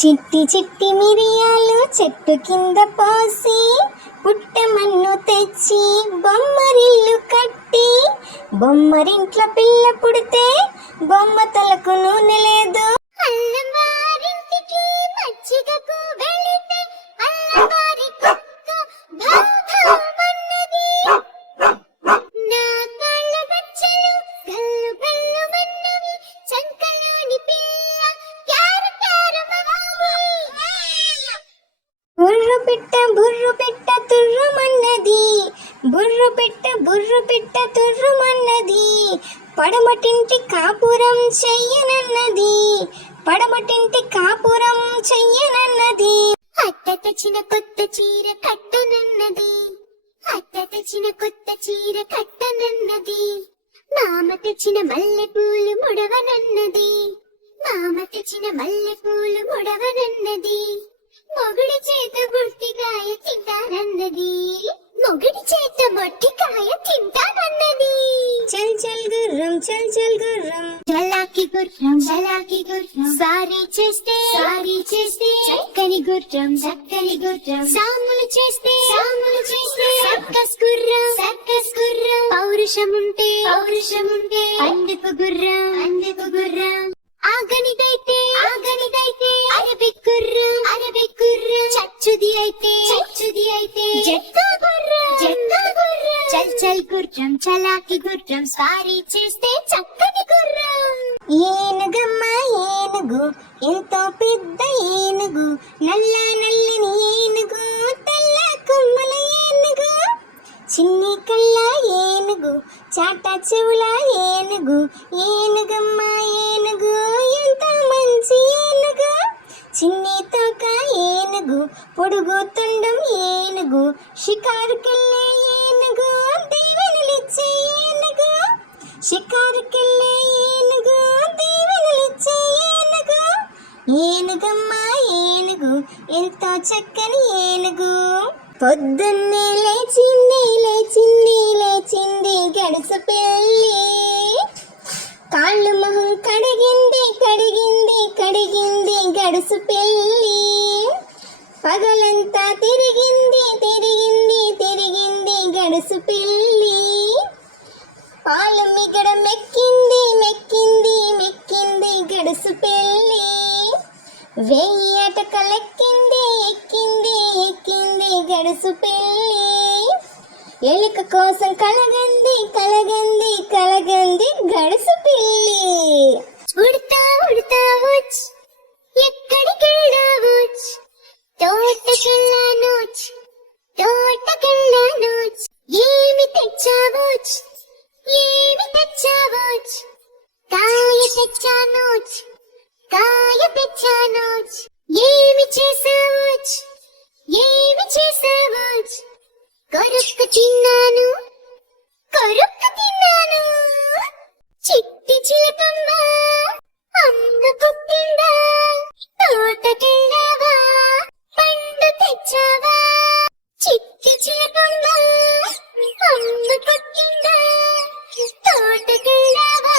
చిట్టి చిట్టి మిరియాలు చెట్టు కింద పోసి పుట్టమన్ను తెచ్చి బొమ్మరిల్లు కట్టి. బొమ్మరింట్లో పిల్ల పుడితే బొమ్మ తలకు నూనె లేదు. పిట్ట బుర్రు పిట్ట తుర్రుమన్నది. బుర్రు పిట్ట బుర్రు పిట్ట తుర్రుమన్నది. పడమటింటి కాపురం చెయ్యనన్నది. పడమటింటి కాపురం చెయ్యనన్నది. అత్త తెచ్చిన కొత్త చీర కట్టనన్నది. అత్త తెచ్చిన కొత్త చీర కట్టనన్నది. మామ తెచ్చిన మల్లె పూలు ముడవనన్నది. మామ తెచ్చిన మల్లె పూలు ముడవనన్నది. మొగుడి చేత గుర్తికాయ తింటానన్నది. మొగుడి చేత మొట్టికాయ తింటానన్నది. చల్ చల్ గుర్రం చల్ చల్ గుర్రం. చలాకి గుర్రం చలాకి గుర్రం. సారీ చేస్తే సారీ చేస్తే చక్కని గుర్రం చక్కని గుర్రం. సాములు చేస్తే సాములు చేస్తే సర్కస్ గుర్రం సర్కస్ గుర్రం. పౌరుషం ఉంటే పౌరుషం ఉంటే అందుకు గుర్రం. అందుకు గుర్రం. ఆగనిదైతే అయితే చచ్చుది అయితే జత్తా గుర్రం జత్తా గుర్రం చల్ చల్ గుర్రం చలాకి గుర్రం స్వారీ చేస్తే చక్కని గుర్రం ఏనుగమ్మ ఏనుగు ఎంతో పెద్ద ఏనుగు నల్ల నల్లని ఏనుగు తెల్ల కొమ్మల ఏనుగు చిన్ని కళ్ళ ఏనుగు చాట చెవుల ఏనుగు ఏ ఏనుగు షికారుకెళ్ళే ఏనుగు దీవెనలిచ్చే ఏనుగు. షికారుకెళ్ళే ఏనుగు దీవెనలిచ్చే ఏనుగు. ఏనుగమ్మ ఏనుగు ఎంతో చక్కని ఏనుగు. పొద్దున్నే లేచింది లేచింది లేచింది గడుసు పెళ్ళి. కాళ్ళు మొహం కడిగింది కడిగింది కడిగింది గడుసు పెళ్ళి. పగలంతా తిరిగింది తిరిగింది తిరిగింది గడుసు పిల్లి. పాలు మిగడ మెక్కింది మెక్కింది మెక్కింది గడుసు పిల్లి. వెయ్యి అటకలెక్కింది ఎక్కింది ఎక్కింది గడుసు పిల్లి. ఎలుక కోసం కలగంది కలగంది కలగంది గడుసు పిల్లి. ఉడతా ఉడతా వచ్చి ఎక్కడికి వెళ్ళావోచ్ తెచ్చానోచ్. కాయ తెచ్చానోచ్. ఏమి చేసావోచ్? ఏమి చేసావోచ్? కొరుక్కు తిన్నాను. కొరుక్కు తిన్నాను. చిట్టి చిలకమ్మ. అమ్మ పుట్టిందా? తోటకెళ్ళావా పండు తెచ్చావా? చిట్టి చిలకమ్మ. అమ్మ పుట్టిందా? తోటకెళ్ళావా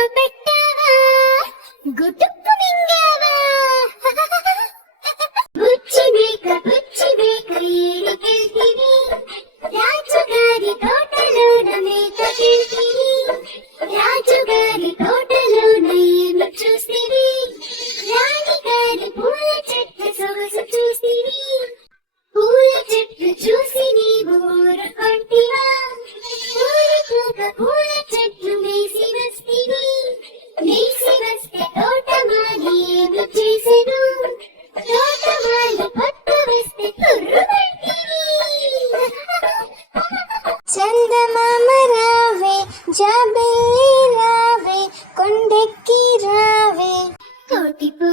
పెట్టావా గుటుక్కు people